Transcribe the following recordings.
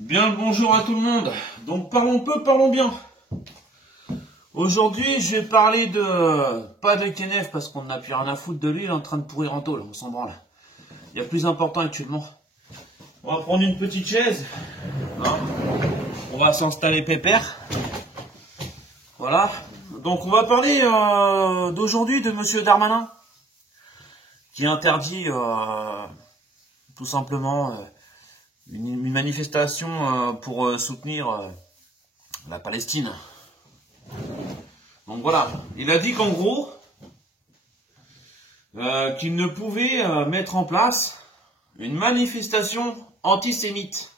Bien le bonjour à tout le monde. Donc parlons peu, parlons bien. Aujourd'hui, je vais parler de... Pas de Kenneth, parce qu'on n'a plus rien à foutre de lui, il est en train de pourrir en tôle, on s'en branle. Il y a plus important actuellement. On va prendre une petite chaise. Hein, on va s'installer pépère. Voilà. Donc on va parler d'aujourd'hui de Monsieur Darmanin, qui interdit tout simplement une manifestation pour soutenir la Palestine. Donc voilà, il a dit qu'en gros, qu'il ne pouvait mettre en place une manifestation antisémite.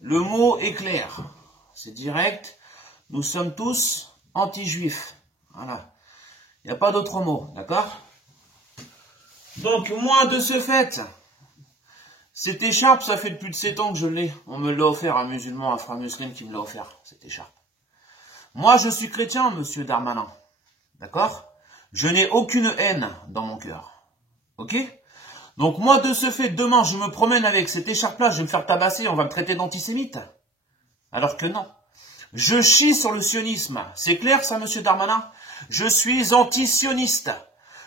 Le mot est clair, c'est direct, nous sommes tous anti-juifs. Voilà, il n'y a pas d'autre mot, d'accord? Donc moi, de ce fait, cette écharpe, ça fait plus de 7 ans que je l'ai. On me l'a offert, un musulman afro-musulman qui me l'a offert, cette écharpe. Moi, je suis chrétien, monsieur Darmanin. D'accord? Je n'ai aucune haine dans mon cœur. Ok? Donc moi, de ce fait, demain, je me promène avec cette écharpe-là, je vais me faire tabasser, on va me traiter d'antisémite. Alors que non. Je chie sur le sionisme. C'est clair, ça, monsieur Darmanin? Je suis anti-sioniste.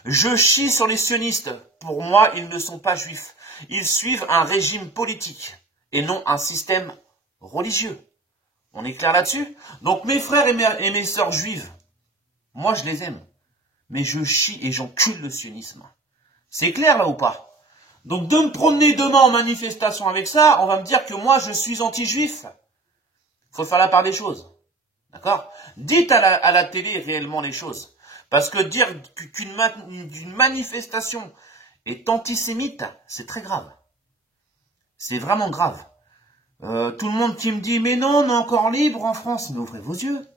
Je chie sur les sionistes. Pour moi, ils ne sont pas juifs. Ils suivent un régime politique et non un système religieux. On est clair là-dessus? Donc mes frères et mes sœurs juives, moi je les aime, mais je chie et j'encule le sionisme. C'est clair là ou pas? Donc de me promener demain en manifestation avec ça, on va me dire que moi je suis anti-juif. Faut faire la part des choses. D'accord? Dites à la télé réellement les choses. Parce que dire qu'une manifestation est antisémite, c'est très grave. C'est vraiment grave. Tout le monde qui me dit « Mais non, on est encore libre en France ». Mais ouvrez vos yeux.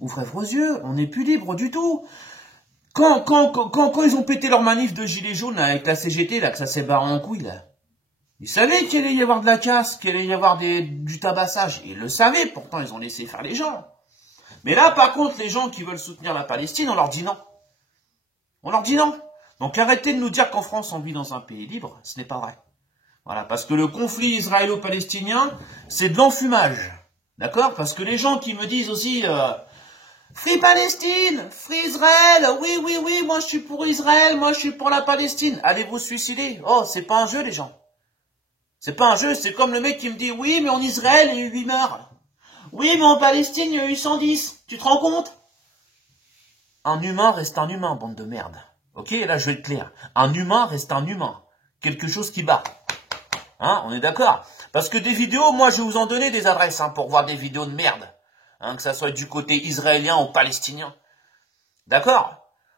Ouvrez vos yeux, on n'est plus libre du tout. Quand ils ont pété leur manif de gilets jaunes avec la CGT, là, que ça s'est barré en couille, là, ils savaient qu'il allait y avoir de la casse, qu'il allait y avoir du tabassage. Ils le savaient, pourtant ils ont laissé faire les gens. Mais là, par contre, les gens qui veulent soutenir la Palestine, on leur dit non. On leur dit non. Donc arrêtez de nous dire qu'en France, on vit dans un pays libre. Ce n'est pas vrai. Voilà, parce que le conflit israélo-palestinien, c'est de l'enfumage. D'accord? Parce que les gens qui me disent aussi Free Palestine, Free Israël, oui, oui, oui, moi je suis pour Israël, moi je suis pour la Palestine. Allez vous suicider. Oh, c'est pas un jeu les gens. C'est pas un jeu, c'est comme le mec qui me dit oui, mais en Israël, il y a eu 8 morts. Oui, mais en Palestine, il y a eu 110. Tu te rends compte? Un humain reste un humain, bande de merde. Ok, là je vais être clair. Un humain reste un humain. Quelque chose qui bat. Hein, on est d'accord? Parce que des vidéos, moi je vais vous en donner des adresses pour voir des vidéos de merde. Hein, que ça soit du côté israélien ou palestinien. D'accord?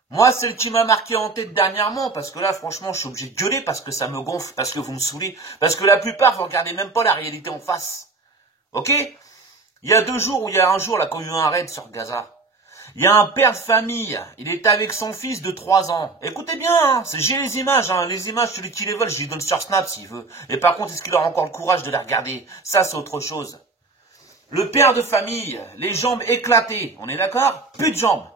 Moi, celle qui m'a marqué en tête dernièrement, parce que là, franchement, je suis obligé de gueuler parce que ça me gonfle, parce que vous me saoulez, parce que la plupart, vous regardez même pas la réalité en face. Ok? Il y a 2 jours ou il y a un jour, là, quand il y a eu un raid sur Gaza, il y a un père de famille, il était avec son fils de 3 ans. Écoutez bien, hein, j'ai les images, celui qui les vole, je lui donne sur Snap s'il veut. Et par contre, est-ce qu'il aura encore le courage de les regarder? Ça, c'est autre chose. Le père de famille, les jambes éclatées, on est d'accord? Plus de jambes.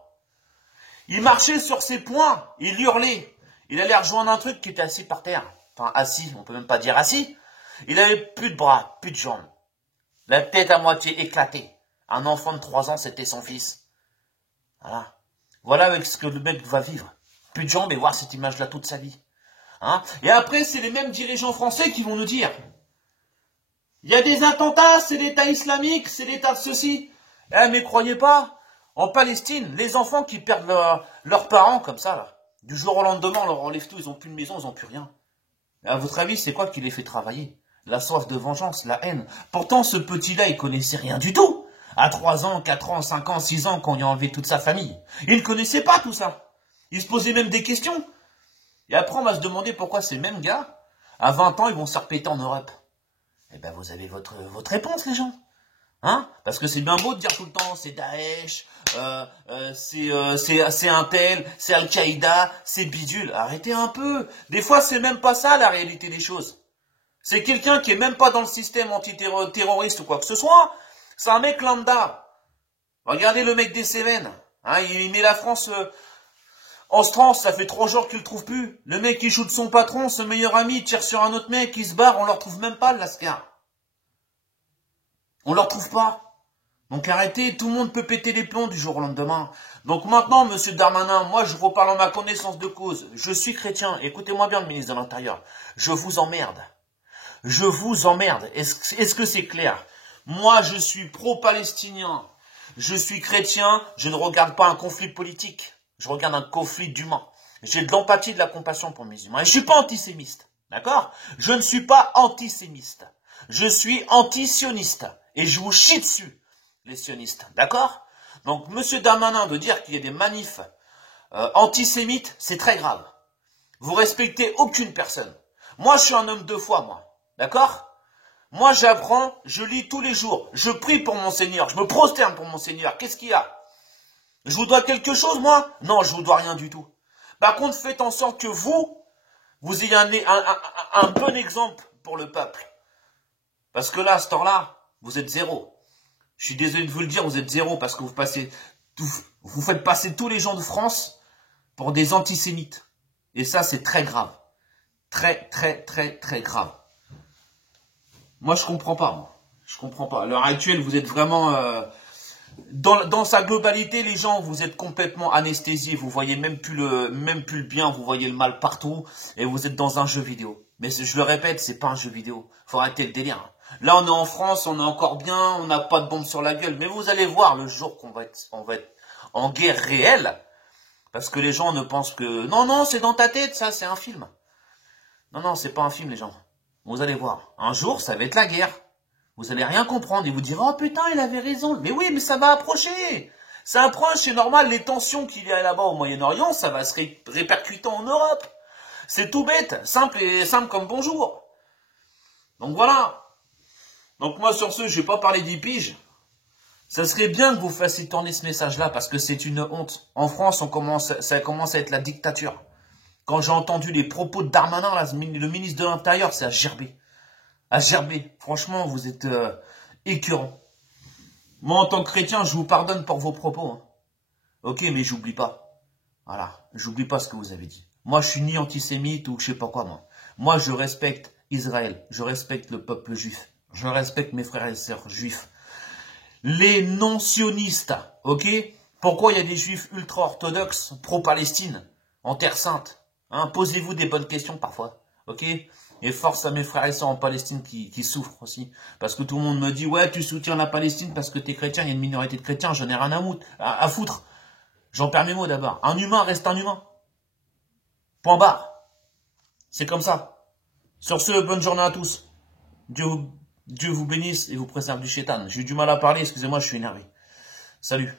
Il marchait sur ses poings, il hurlait. Il allait rejoindre un truc qui était assis par terre. Enfin, assis, on peut même pas dire assis. Il avait plus de bras, plus de jambes. La tête à moitié éclatée. Un enfant de 3 ans, c'était son fils. Voilà. Voilà avec ce que le mec va vivre. Plus de jambes et voir cette image-là toute sa vie. Hein? Et après, c'est les mêmes dirigeants français qui vont nous dire il y a des attentats, c'est l'État islamique, c'est l'État de ceci. Eh, mais croyez pas, en Palestine, les enfants qui perdent leurs parents comme ça, là, du jour au lendemain, on leur enlève tout, ils n'ont plus de maison, ils n'ont plus rien. Et à votre avis, c'est quoi qui les fait travailler? La soif de vengeance, la haine. Pourtant, ce petit-là, il connaissait rien du tout. À 3 ans, 4 ans, 5 ans, 6 ans, quand il a enlevé toute sa famille. Il ne connaissait pas tout ça. Il se posait même des questions. Et après, on va se demander pourquoi ces mêmes gars, à 20 ans, ils vont se repéter en Europe. Eh ben, vous avez votre réponse, les gens. Hein? Parce que c'est bien beau de dire tout le temps, c'est Daesh, c'est un tel, c'est Al-Qaïda, c'est bidule. Arrêtez un peu. Des fois, c'est même pas ça, la réalité des choses. C'est quelqu'un qui est même pas dans le système antiterroriste ou quoi que ce soit. C'est un mec lambda. Regardez le mec des Cévennes. Hein, il met la France en transe, ça fait 3 jours qu'il le trouve plus. Le mec, il shoot son patron, son meilleur ami, il tire sur un autre mec, il se barre, on le retrouve même pas, le lascar. On leur trouve pas. Donc arrêtez, tout le monde peut péter les plombs du jour au lendemain. Donc maintenant, monsieur Darmanin, moi je vous parle en ma connaissance de cause. Je suis chrétien, écoutez-moi bien le ministre de l'Intérieur. Je vous emmerde. Je vous emmerde. Est-ce que c'est clair? Moi je suis pro-palestinien. Je suis chrétien, je ne regarde pas un conflit politique. Je regarde un conflit d'humains. J'ai de l'empathie, de la compassion pour mes humains. Et je suis pas antisémiste. D'accord? Je ne suis pas antisémiste. Je suis anti-sioniste. Et je vous chie dessus, les sionistes. D'accord? Donc, monsieur Darmanin, de dire qu'il y a des manifs antisémites, c'est très grave. Vous respectez aucune personne. Moi, je suis un homme de foi, moi. D'accord? Moi, j'apprends, je lis tous les jours. Je prie pour mon Seigneur. Je me prosterne pour mon Seigneur. Qu'est-ce qu'il y a? Je vous dois quelque chose, moi? Non, je vous dois rien du tout. Par contre, faites en sorte que vous ayez un bon exemple pour le peuple. Parce que là, à ce temps-là, vous êtes zéro. Je suis désolé de vous le dire, vous êtes zéro parce que vous faites passer tous les gens de France pour des antisémites. Et ça, c'est très grave. Très, très, très, très grave. Moi, je comprends pas, moi. Je comprends pas. À l'heure actuelle, vous êtes vraiment... Dans sa globalité, les gens, vous êtes complètement anesthésiés. Vous voyez même plus le bien, vous voyez le mal partout. Et vous êtes dans un jeu vidéo. Mais je le répète, c'est pas un jeu vidéo. Faut arrêter le délire. Là, on est en France, on est encore bien, on n'a pas de bombe sur la gueule. Mais vous allez voir le jour qu'on va être en guerre réelle. Parce que les gens ne pensent que... Non, non, c'est dans ta tête, ça, c'est un film. Non, non, c'est pas un film, les gens. Vous allez voir. Un jour, ça va être la guerre. Vous allez rien comprendre et vous dire, oh putain, il avait raison. Mais oui, mais ça va approcher. Ça approche, c'est normal. Les tensions qu'il y a là-bas au Moyen-Orient, ça va se répercuter en Europe. C'est tout bête. Simple comme bonjour. Donc voilà. Donc moi, sur ce, je vais pas parler d'Ipige. Ça serait bien que vous fassiez tourner ce message-là parce que c'est une honte. En France, ça commence à être la dictature. Quand j'ai entendu les propos de Darmanin, là, le ministre de l'Intérieur, c'est à gerber. À gerber. Franchement, vous êtes écœurant. Moi, en tant que chrétien, je vous pardonne pour vos propos. Hein. Ok, mais j'oublie pas. Voilà, j'oublie pas ce que vous avez dit. Moi, je suis ni antisémite ou je sais pas quoi, moi. Moi, je respecte Israël. Je respecte le peuple juif. Je respecte mes frères et sœurs juifs. Les non-sionistes, ok? Pourquoi il y a des juifs ultra-orthodoxes, pro-Palestine, en Terre Sainte? Hein, posez-vous des bonnes questions parfois, ok? Et force à mes frères et sœurs en Palestine qui souffrent aussi. Parce que tout le monde me dit, ouais, tu soutiens la Palestine parce que t'es chrétien, il y a une minorité de chrétiens, j'en ai rien à foutre. J'en perds mes mots d'abord. Un humain reste un humain. Point barre. C'est comme ça. Sur ce, bonne journée à tous. Dieu vous bénisse et vous préserve du chétan. J'ai eu du mal à parler, excusez-moi, je suis énervé. Salut.